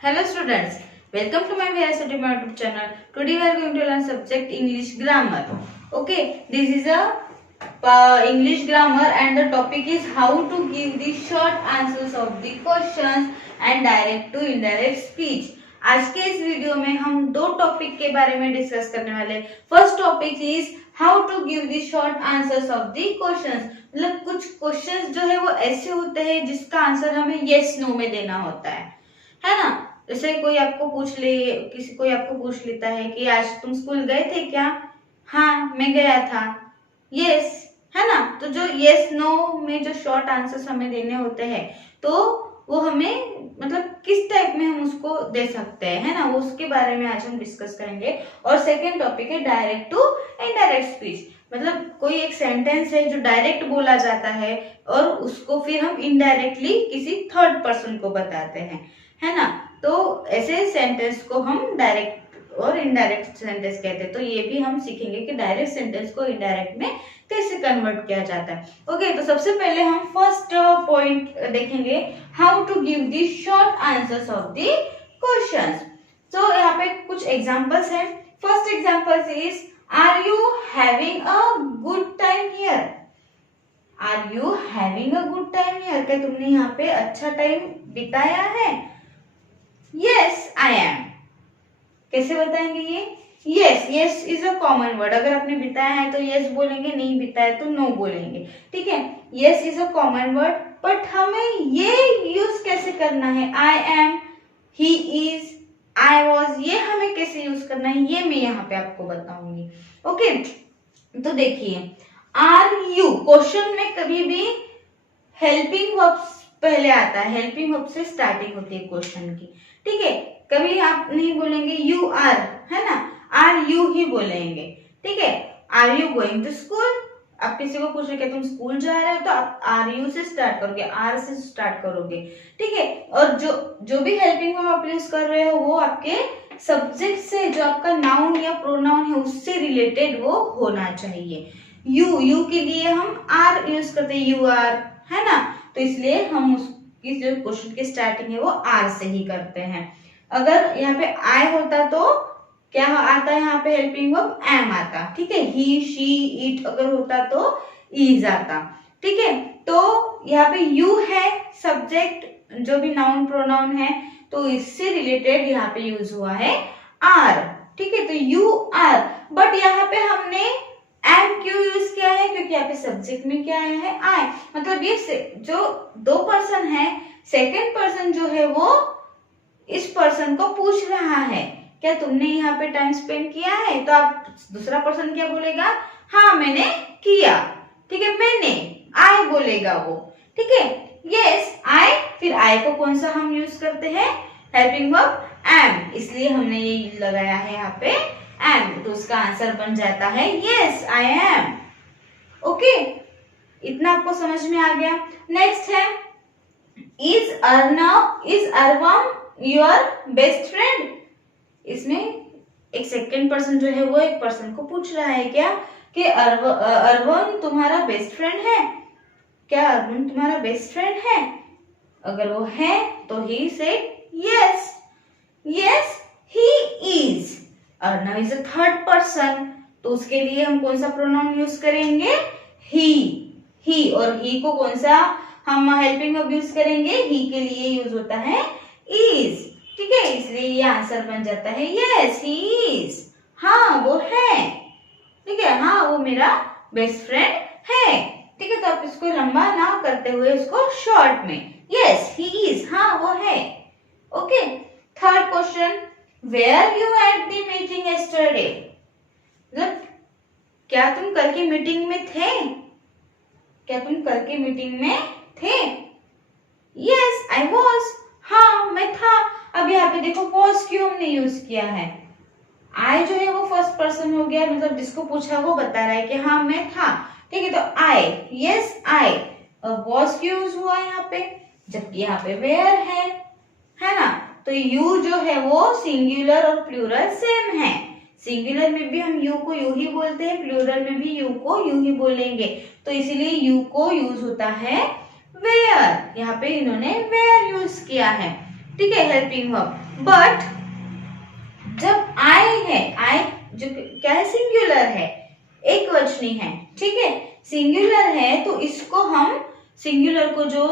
Hello students, welcome to my VSOT YouTube channel. Today we are going to learn subject English grammar. Okay, this is a English grammar and the topic is how to give the short answers of the questions and direct to indirect speech. आज के इस video में हम दो topic के बारे में discuss करने वाले। First topic is how to give the short answers of the questions. मतलब कुछ क्वेश्चंस जो है वो ऐसे होते हैं जिसका आंसर हमें यस नो में देना होता है ना। जैसे कोई आपको पूछ लेता है कि आज तुम स्कूल गए थे क्या? हाँ मैं गया था, यस, है ना। तो जो यस नो में जो शॉर्ट आंसर्स हमें देने होते हैं तो वो हमें मतलब किस टाइप में हम उसको दे सकते हैं, है ना, वो उसके बारे में आज हम डिस्कस करेंगे। और सेकेंड टॉपिक है डायरेक्ट टू इनडायरेक्ट स्पीच। मतलब कोई एक सेंटेंस है जो डायरेक्ट बोला जाता है और उसको फिर हम इनडायरेक्टली किसी थर्ड पर्सन को बताते हैं, है ना। तो ऐसे सेंटेंस को हम डायरेक्ट और इनडायरेक्ट सेंटेंस कहते हैं। तो ये भी हम सीखेंगे कि डायरेक्ट सेंटेंस को इनडायरेक्ट में कैसे कन्वर्ट किया जाता है। ओके, तो सबसे पहले हम फर्स्ट पॉइंट देखेंगे, how to give the short answers of the questions. तो यहाँ पे कुछ एग्जांपल्स हैं। First example is, are you having a good time here? Are you having a good time here? क्या तुमने यहाँ पे अच्छा टाइम बिताया है? Yes I am. कैसे बताएंगे ये? Yes, yes is a common word. अगर आपने बिताया है तो यस बोलेंगे, नहीं बिताया तो नो बोलेंगे, ठीक है। Yes is a common word, but हमें ये यूज कैसे करना है? I am, he is, I was, ये हमें कैसे यूज करना है ये मैं यहाँ पे आपको बताऊंगी। ओके, तो देखिए, आर यू क्वेश्चन में कभी भी हेल्पिंग वर्ब्स पहले आता है। हेल्पिंग वर्ब से स्टार्टिंग होती है क्वेश्चन की, ठीक है। कभी आप नहीं बोलेंगे यू आर, है ना, आर यू ही बोलेंगे, ठीक है। Are you going to school? आप किसी को पूछ रहे क्या तुम स्कूल जा रहे हो तो आप आर यू से स्टार्ट करोगे, आर से स्टार्ट करोगे, ठीक है। और जो भी हेल्पिंग वर्ब आप यूज कर रहे हो वो आपके सब्जेक्ट से, जो आपका नाउन या प्रोनाउन है उससे रिलेटेड वो होना चाहिए। यू के लिए हम आर यूज करते हैं, यू आर, है ना। तो इसलिए हम उसकी जो क्वेश्चन की स्टार्टिंग है वो आर से ही करते हैं। अगर यहाँ पे आई होता तो क्या आता है? यहाँ पे हेल्पिंग वर्ब एम आता, ठीक है। ही, शी, इट अगर होता तो इज आता, ठीक है। तो यहाँ पे यू है सब्जेक्ट, जो भी नाउन प्रोनाउन है, तो इससे रिलेटेड यहाँ पे यूज हुआ है आर, ठीक है। तो यू आर, बट यहाँ पे हमने एम क्यों यूज किया है? क्योंकि यहाँ पे सब्जेक्ट में क्या आया है? आई। मतलब ये जो दो पर्सन है, सेकेंड पर्सन जो है वो इस पर्सन को पूछ रहा है क्या तुमने यहाँ पे टाइम स्पेंड किया है? तो आप दूसरा पर्सन क्या बोलेगा? हाँ मैंने किया, ठीक है, मैंने, आई बोलेगा वो, ठीक है। यस आई, फिर आई को कौन सा हम यूज करते हैं? हेल्पिंग वर्ब एम, इसलिए हमने ये लगाया है यहाँ पे एम। तो उसका आंसर बन जाता है यस आई एम। ओके, इतना आपको समझ में आ गया। नेक्स्ट है, इज अरवम योर बेस्ट फ्रेंड? इसमें एक सेकंड पर्सन जो है वो एक पर्सन को पूछ रहा है क्या कि अरवम तुम्हारा बेस्ट फ्रेंड है? क्या अरवम तुम्हारा बेस्ट फ्रेंड है? अगर वो है तो he said yes, yes he is. Arnav is a third person, तो उसके लिए हम कौन सा प्रोनाउन यूज करेंगे? ही। और ही को कौन सा हम हेल्पिंग वर्ब यूज करेंगे? ही के लिए यूज होता है इज, ठीक है। इसलिए ये आंसर बन जाता है यस ही इज। हाँ वो है, ठीक है, हाँ वो मेरा बेस्ट फ्रेंड है, ठीक है। तो आप इसको लंबा ना करते हुए इसको शॉर्ट में यस ही इज, हाँ वो है। Okay, third question, were you at the meeting yesterday? मतलब क्या तुम कल की मीटिंग में थे? क्या तुम कल की मीटिंग में थे? यस आई वॉज, हाँ मैं था। अब यहाँ पे देखो वॉज क्यों हमने यूज किया है? आई जो है वो फर्स्ट पर्सन हो गया, मतलब जिसको पूछा वो बता रहा है कि हाँ मैं था, ठीक है। तो आई, यस आई। और वॉज क्यों यूज हुआ यहाँ पे? जबकि यहाँ पे वेयर है ना। तो यू जो है वो सिंगुलर और प्लूरल सेम है। सिंगुलर में भी हम यू को यू ही बोलते हैं, प्लूरल में भी यू को यू ही बोलेंगे। तो इसीलिए यू को यूज होता है वेयर। यहाँ पे इन्होंने वेयर यूज किया है। ठीक है, हेल्पिंग वर्ब। बट जब आई है, आई जो क्या है, सिंगुलर है, एक वचनी है, ठीक है, सिंगुलर है, तो इसको हम सिंगुलर को जो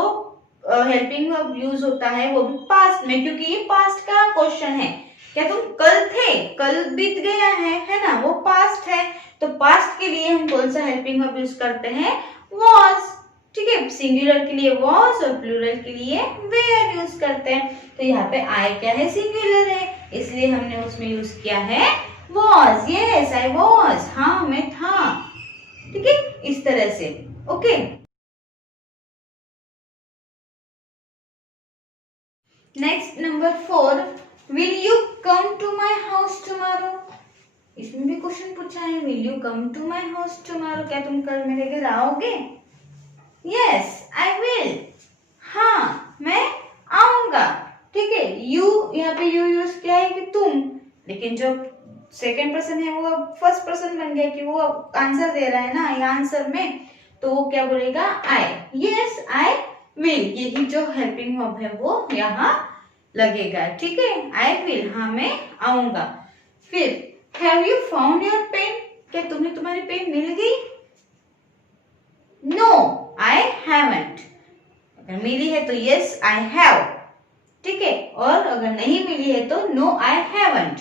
हेल्पिंग वर्ब यूज होता है वो भी पास्ट में, क्योंकि ये पास्ट का क्वेश्चन है। क्या तुम कल थे, कल बीत गया है ना, वो पास्ट है, तो पास्ट के लिए हम कौन सा हेल्पिंग वर्ब यूज करते हैं, was, ठीक है, सिंगुलर के लिए was और प्लूरल के लिए were यूज करते हैं। तो यहाँ पे I क्या है, सिंगुलर है, इसलिए हमने उसमें यूज किया है was, yes I was, हाँ मैं था, ठीक है, इस तरह से। Okay, next number 4, will you come to my house tomorrow. इसमें भी क्वेश्चन पूछा है, will you come to my house tomorrow, क्या तुम कल मेरे घर आओगे। यस आई विल, हाँ मैं आऊंगा, ठीक है। यू यहाँ पे यू यूज किया है कि तुम, लेकिन जो सेकेंड पर्सन है वो फर्स्ट पर्सन बन गया कि वो आंसर दे रहा है ना ये आंसर में, तो वो क्या बोलेगा, आई, यस आई विल, यही जो हेल्पिंग वर्ब है वो यहाँ लगेगा, ठीक है, आई विल, हाँ मैं आऊंगा। फिर have you found your pen, क्या तुम्हें तुम्हारी पेन मिल गई। नो आई हैवंट, अगर मिली है तो यस आई हैव, ठीक है, और अगर नहीं मिली है तो नो आई हैवंट,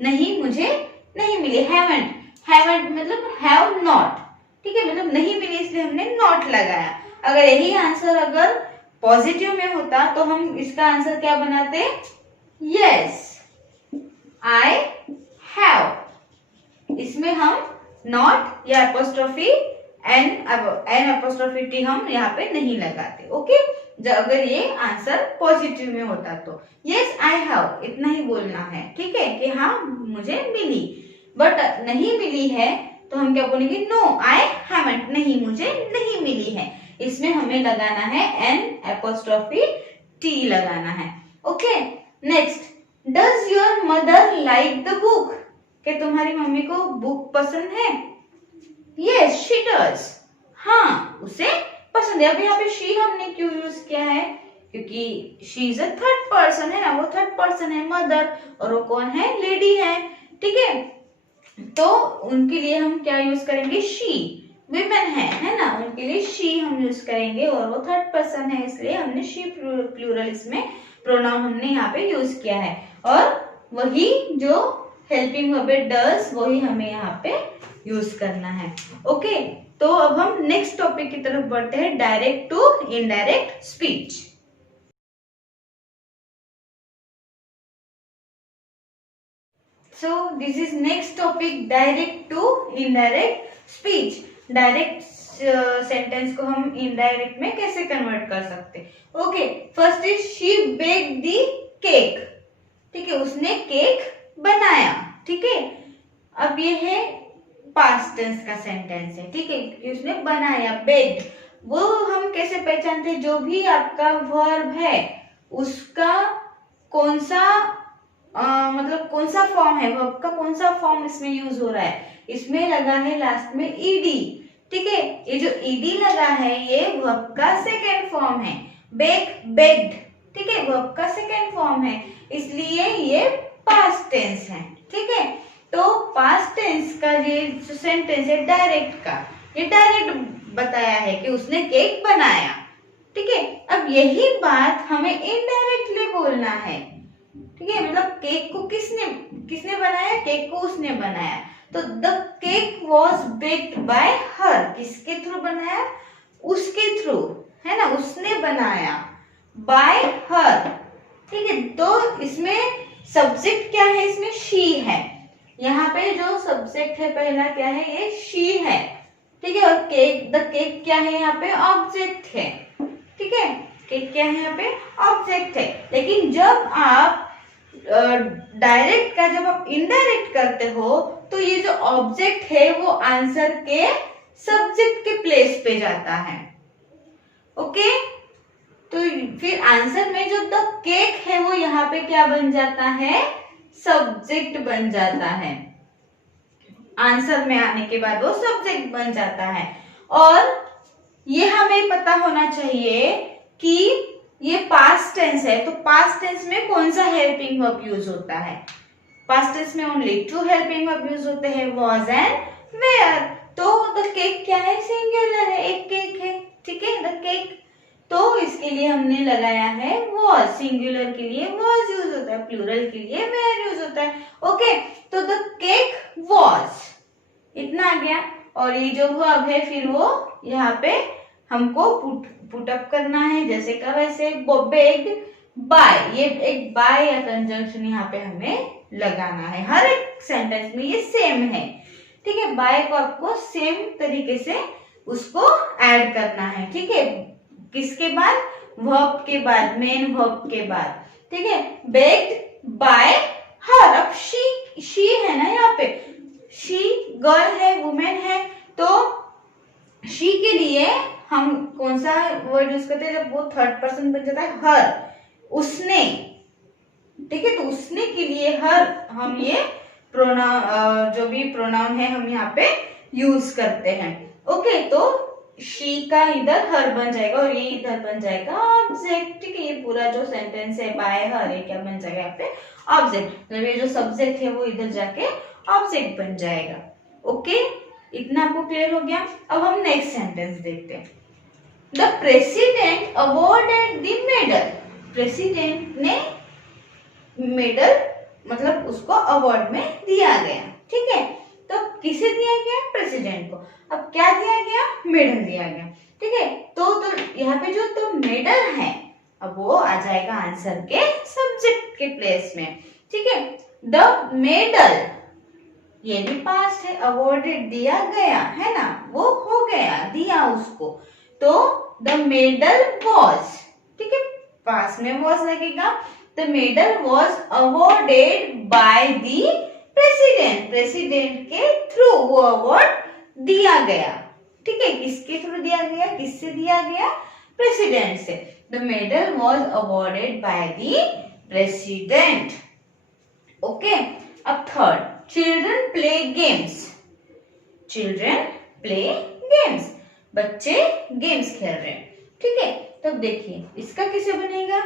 नहीं मुझे नहीं मिली, हैवंट, हैवंट मतलब हैव नॉट, ठीक है, मतलब नहीं मिली इसलिए हमने नॉट लगाया। अगर यही आंसर अगर पॉजिटिव में होता तो हम इसका आंसर क्या बनाते, यस आई हैव, इसमें हम नॉट या एपोस्ट्रोफी एन एपोस्ट्रोफी टी हम यहाँ पे नहीं लगाते। ओके, अगर ये आंसर पॉजिटिव में होता तो यस आई हैव, इतना ही बोलना है, ठीक है, कि हाँ मुझे मिली। बट नहीं मिली है तो हम क्या बोलेंगे, नो आई हैवंट, नहीं मुझे नहीं मिली है, इसमें हमें लगाना है एन एपोस्ट्रोफी टी लगाना है। Okay, next, does your mother like the book, क्या तुम्हारी मम्मी को बुक पसंद है। यस शी डज, हाँ उसे पसंद है। अब यहाँ पे शी हमने क्यों यूज किया है, क्योंकि she is a third person है ना, वो थर्ड पर्सन है मदर, और वो कौन है, लेडी है, ठीक है, तो उनके लिए हम क्या यूज करेंगे, शी, विमेन है ना, उनके लिए शी हम यूज करेंगे, और वो थर्ड पर्सन है इसलिए हमने शी प्लूरल इसमें प्रोनाउन हमने यहाँ पे यूज किया है, और वही जो हेल्पिंग वर्ब डज वही हमें यहाँ पे यूज करना है। ओके, तो अब हम नेक्स्ट टॉपिक की तरफ बढ़ते हैं, direct to indirect speech. So this is next topic, direct to indirect speech. Direct sentence को हम इनडायरेक्ट में कैसे कन्वर्ट कर सकते। Okay, first is she bake the cake, ठीक है, उसने केक बनाया, ठीक है। अब ये है पास्ट टेंस का सेंटेंस है, ठीक है, उसने बनाया, बेक्ड, वो हम कैसे पहचानते हैं, जो भी आपका वर्ब है उसका कौन सा मतलब कौन सा फॉर्म है, वर्ब का कौन सा फॉर्म इसमें यूज हो रहा है, इसमें लगा है लास्ट में ईडी, ठीक है, ये जो ईडी लगा है ये वर्ब का सेकेंड फॉर्म है, बेक, बेक्ड, ठीक है, वर्ब का सेकेंड फॉर्म है, इसलिए ये पास्ट टेंस है, ठीक है। तो पास्ट टेंस का ये जो सेंटेंस है डायरेक्ट का, ये डायरेक्ट बताया है कि उसने केक बनाया, ठीक है। अब यही बात हमें इनडायरेक्टली बोलना है, ठीक है, मतलब केक को किसने बनाया, केक को उसने बनाया, तो the cake was baked bye हर, किसके थ्रू बनाया, उसके थ्रू, है ना, उसने बनाया, बाय हर, ठीक है। तो इसमें सब्जेक्ट क्या है, इसमें शी है, यहाँ पे जो सब्जेक्ट है पहला क्या है, ये शी है, ठीक है, और केक, द केक क्या है यहाँ पे, ऑब्जेक्ट है, ठीक है, केक क्या है यहाँ पे, ऑब्जेक्ट है। लेकिन जब आप डायरेक्ट का जब आप इनडायरेक्ट करते हो तो ये जो ऑब्जेक्ट है वो आंसर के सब्जेक्ट के प्लेस पे जाता है। ओके, तो फिर आंसर में जो द केक है वो यहाँ पे क्या बन जाता है, सब्जेक्ट बन जाता है, आंसर में आने के बाद वो सब्जेक्ट बन जाता है। और ये हमें पता होना चाहिए कि ये पास्ट टेंस है, तो पास्ट टेंस में कौन सा हेल्पिंग वर्ब यूज होता है? पास्ट टेंस में ओनली 2 हेल्पिंग वर्ब यूज होते हैं, was एंड were। तो द केक क्या है? सिंगुलर है, एक केक है, ठीक है, द केक। तो इसके लिए हमने लगाया है was, सिंगुलर के लिए was यूज होता है, प्लूरल के लिए were यूज होता है। ओके, तो द केक was, इतना आ गया। और ये जो वर्ब है फिर वो यहाँ पे हमको पुट अप करना है, जैसे का वैसे, बेग्ड बाय, ये एक बाय या कंजंक्शन यहाँ पे हमें लगाना है। हर एक सेंटेंस में ये सेम है, ठीक है। बाय को आपको सेम तरीके से उसको ऐड करना है, ठीक है। किसके बाद? वर्ब के बाद, मेन वर्ब के बाद, ठीक है। बेग्ड बाय हर। अब शी है ना यहाँ पे, शी गर्ल है, वुमेन है, तो शी के लिए हम कौन सा वर्ड यूज करते हैं जब वो थर्ड पर्सन बन जाता है? हर, उसने, ठीक है। तो उसने के लिए हर हम ये प्रोनाउन, जो भी प्रोनाउन है हम यहाँ पे यूज करते हैं। ओके, तो शी का इधर हर बन जाएगा और ये इधर बन जाएगा ऑब्जेक्ट, ठीक है। ये पूरा जो सेंटेंस है बाय हर, ये क्या बन जाएगा यहाँ पे? ऑब्जेक्ट। तो ये जो सब्जेक्ट है वो इधर जाके ऑब्जेक्ट बन जाएगा। ओके, इतना आपको क्लियर हो गया। अब हम नेक्स्ट सेंटेंस देखते हैं। The president awarded the medal. President ने मेडल मतलब उसको अवार्ड में दिया गया, ठीक है। तो किसे दिया गया? प्रेसिडेंट को। अब क्या दिया गया? मेडल दिया गया, ठीक है। तो यहाँ पे जो तो मेडल है, अब वो आ जाएगा आंसर के सब्जेक्ट के प्लेस में, ठीक है। द मेडल, ये भी पास्ट है, अवॉर्डेड दिया गया है ना, वो हो गया, दिया उसको। तो द मेडल वॉज, ठीक है, पास्ट में वॉज लगेगा। The medal was awarded by the president. President के थ्रू वो अवार्ड दिया गया, ठीक है। किसके थ्रू दिया गया? किससे दिया गया? प्रेसिडेंट से। The medal was awarded by the president. Okay, अब third, children play games. Children play games, बच्चे गेम्स खेल रहे हैं, ठीक है। तब देखिए इसका किसे बनेगा?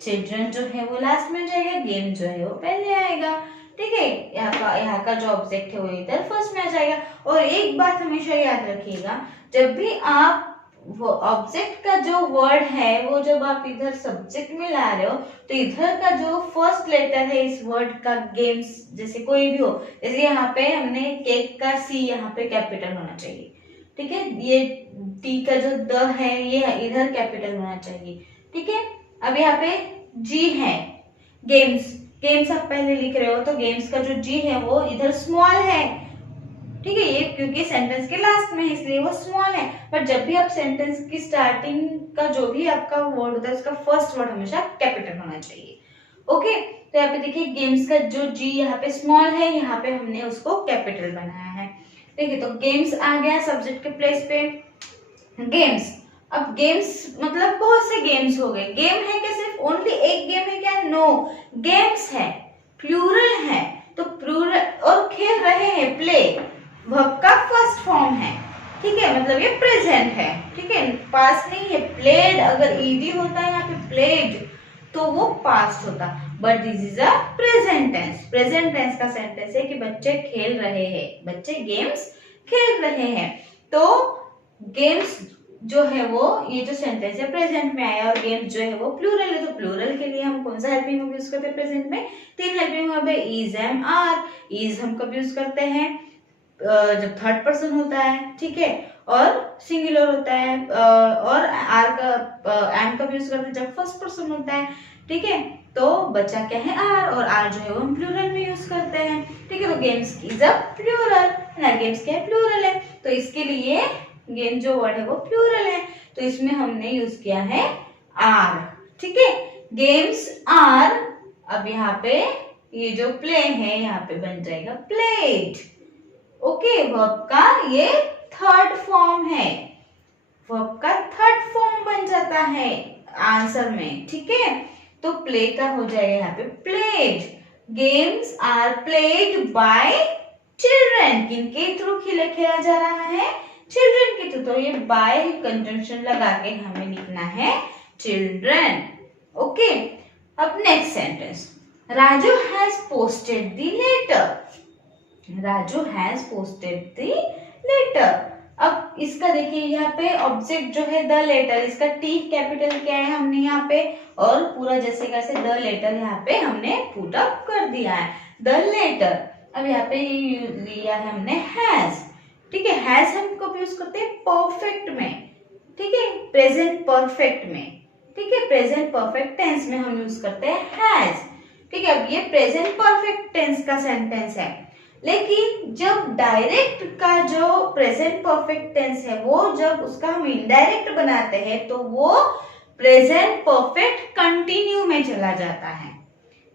चिल्ड्रन जो है वो लास्ट में जाएगा, गेम जो है वो पहले आएगा, ठीक है। यहाँ का जो ऑब्जेक्ट है वो इधर फर्स्ट में आ जाएगा। और एक बात हमेशा याद रखिएगा, जब भी आप वो ऑब्जेक्ट का जो वर्ड है वो जब आप इधर सब्जेक्ट में ला रहे हो, तो इधर का जो फर्स्ट लेटर है इस वर्ड का, गेम्स जैसे कोई भी हो, जैसे यहाँ पे हमने केक का सी यहाँ पे कैपिटल होना चाहिए, ठीक है। ये टी का जो द है ये इधर कैपिटल होना चाहिए, ठीक है। अब यहाँ पे जी है, गेम्स, गेम्स आप पहले लिख रहे हो तो गेम्स का जो जी है वो इधर स्मॉल है, ठीक है। ये क्योंकि सेंटेंस के लास्ट में है इसलिए वो स्मॉल है। पर जब भी आप सेंटेंस की स्टार्टिंग का जो भी आपका वर्ड होता है उसका फर्स्ट वर्ड हमेशा कैपिटल होना चाहिए। ओके, तो यहाँ पे देखिए गेम्स का जो जी यहाँ पे स्मॉल है, यहाँ पे हमने उसको कैपिटल बनाया है, ठीक है। तो गेम्स आ गया सब्जेक्ट के प्लेस पे, गेम्स। अब गेम्स मतलब बहुत से गेम्स हो गए। गेम है क्या सिर्फ ओनली एक गेम है क्या? नो, गेम्स है, प्लूरल है। तो प्लूरल और खेल रहे हैं, प्ले वर्ब का फर्स्ट फॉर्म है, ठीक है, मतलब ये प्रेजेंट है, ठीक है, पास्ट नहीं है। प्लेड अगर ईडी होता है यहाँ पे प्लेड तो वो पास्ट होता, but this is a present tense. Present tense का सेंटेंस है कि बच्चे खेल रहे हैं, बच्चे गेम्स खेल रहे हैं। तो गेम्स जो है वो, ये जो सेंटेंस है प्रेजेंट में आया और गेम्स जो है वो प्लूरल है। तो प्लूरल के लिए हम कौन सा हेल्पिंग वर्ब यूज करते हैं प्रेजेंट में? 3 हेल्पिंग वर्ब है, इज, एम, आर। इज हम कब यूज करते हैं? जब थर्ड पर्सन होता है, ठीक है, और सिंगुलर होता है। और आर का एम कब यूज करते हैं? जब फर्स्ट पर्सन होता है, ठीक है। तो बच्चा क्या है? आर, और आर जो है वो हम प्लूरल में यूज करते हैं, ठीक है। तो गेम्स इज अ प्लूरल ना, गेम्स क्या है? प्लूरल है। तो इसके लिए गेम जो वर्ड है वो प्लूरल है, तो इसमें हमने यूज किया है आर, ठीक है। Games are. अब यहाँ पे ये जो प्ले है यहाँ पे बन जाएगा प्लेड। ओके, वर्ब का ये थर्ड फॉर्म है, वर्ब का थर्ड फॉर्म बन जाता है आंसर में, ठीक है। तो प्ले का हो जाएगा यहाँ पे played. Games are played by children. किनके थ्रू खेला जा रहा है? चिल्ड्रन के थ्रू। तो ये बाय कंजंक्शन लगा के हमें लिखना है children. Okay. अब next sentence. Raju has posted the letter. Raju has posted the letter. अब इसका देखिए यहाँ पे ऑब्जेक्ट जो है द लेटर, इसका टी कैपिटल क्या है हमने यहाँ पे, और पूरा जैसे कैसे द लेटर यहाँ पे हमने पुट अप कर दिया है, द लेटर. अब यहाँ पे लिया है हमने हैज. ठीक है, हैज हम कब यूज करते हैं? परफेक्ट में. ठीक है, प्रेजेंट परफेक्ट में. ठीक है, प्रेजेंट परफेक्ट टेंस में हम यूज करते हैं हैज. ठीक है, अब ये प्रेजेंट परफेक्ट टेंस का सेंटेंस है, लेकिन जब डायरेक्ट का जो प्रेजेंट परफेक्ट टेंस है वो जब उसका हम इनडायरेक्ट बनाते हैं तो वो प्रेजेंट परफेक्ट कंटिन्यू में चला जाता है.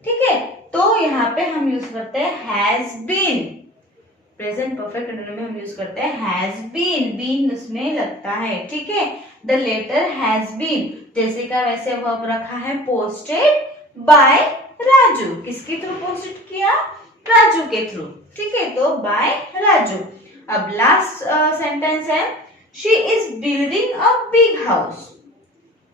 ठीक है, तो यहाँ पे हम यूज करते हैं has been. Present perfect continue में हम यूज करते हैं हैज बीन. बीन उसमें लगता है. ठीक है, द लेटर हैज बीन, जैसे का वैसे वर्ब रखा है, पोस्टेड बाय राजू. किसके थ्रू पोस्टेड किया? राजू के थ्रू. ठीक है, तो बाय राजू. अब लास्ट सेंटेंस है, she is building a big house.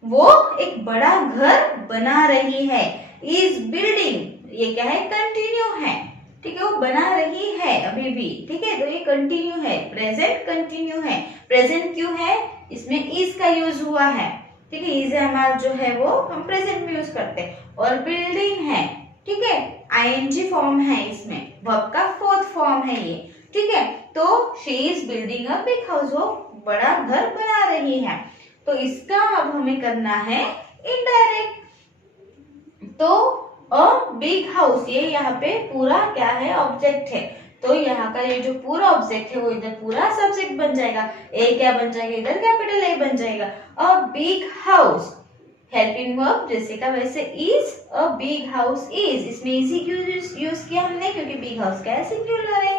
वो एक बड़ा घर बना रही है. इज बिल्डिंग, ये क्या है? कंटिन्यू है. ठीक है, वो बना रही है अभी भी. ठीक है, तो ये कंटिन्यू है, प्रेजेंट कंटिन्यू है. प्रेजेंट क्यों है? इसमें इज का यूज हुआ है. ठीक है, इज हमारा जो है वो हम प्रेजेंट में यूज करते हैं. और बिल्डिंग है. ठीक है, आईएनजी फॉर्म है इसमें, वर्ब का फोर्थ फॉर्म है ये. ठीक है, तो she is building a big house, वो बड़ा घर बना रही है. तो इसका अब हमें करना है इनडायरेक्ट. तो अ बिग हाउस, ये यहाँ पे पूरा क्या है? ऑब्जेक्ट है. तो यहाँ का ये जो पूरा ऑब्जेक्ट है वो इधर पूरा सब्जेक्ट बन जाएगा. ए क्या बन जाएगा? इधर कैपिटल ए बन जाएगा. A big house, helping verb जैसे का वैसे is. A big house is, इसमें इजी क्यों यूज किया हमने? क्योंकि बिग हाउस क्या है? सिंगुलर है.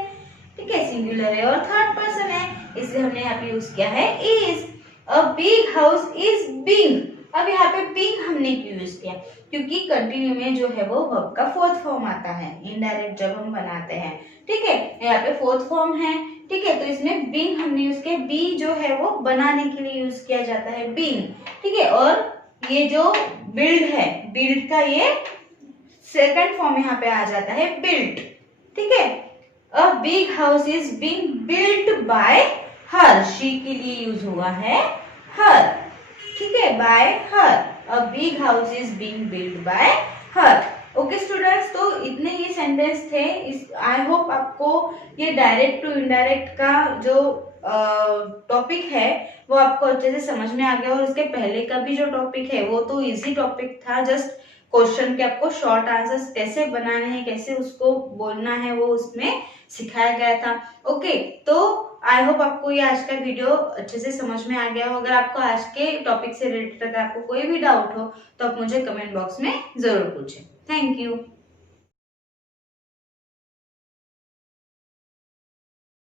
ठीक है, सिंगुलर है और थर्ड पर्सन है, इसलिए हमने यहाँ पे यूज किया है is. A big house is being. अब यहाँ पे बिंग हमने क्यों यूज किया? क्योंकि कंटिन्यू में जो है वो वर्ब का फोर्थ फॉर्म आता है, इनडायरेक्ट जब हम बनाते हैं. ठीक है, यहाँ पे फोर्थ फॉर्म है. ठीक है, तो इसमें बिंग हमने यूज किया. बी जो है वो बनाने के लिए यूज किया जाता है, बिंग. ठीक है, और ये जो बिल्ड है, बिल्ड का ये सेकंड फॉर्म यहाँ पे आ जाता है, बिल्ट. ठीक है, a big house is being built by her. She के लिए यूज हुआ है हर. ठीक है, bye her. A big house is being built by her. Okay students, तो इतने ही सेंटेंस थे. इस आई होप आपको ये डायरेक्ट टू इनडायरेक्ट का जो टॉपिक है वो आपको अच्छे से समझ में आ गया. और इसके पहले का भी जो टॉपिक है वो तो इजी टॉपिक था, जस्ट क्वेश्चन के आपको शॉर्ट आंसर्स कैसे बनाने हैं, कैसे उसको बोलना है, वो उसमें सिखाया गया था. ओके, तो आई होप आपको ये आज का वीडियो अच्छे से समझ में आ गया हो. अगर आपको आज के टॉपिक से रिलेटेड अगर आपको कोई भी डाउट हो तो आप मुझे कमेंट बॉक्स में जरूर पूछें. Thank you.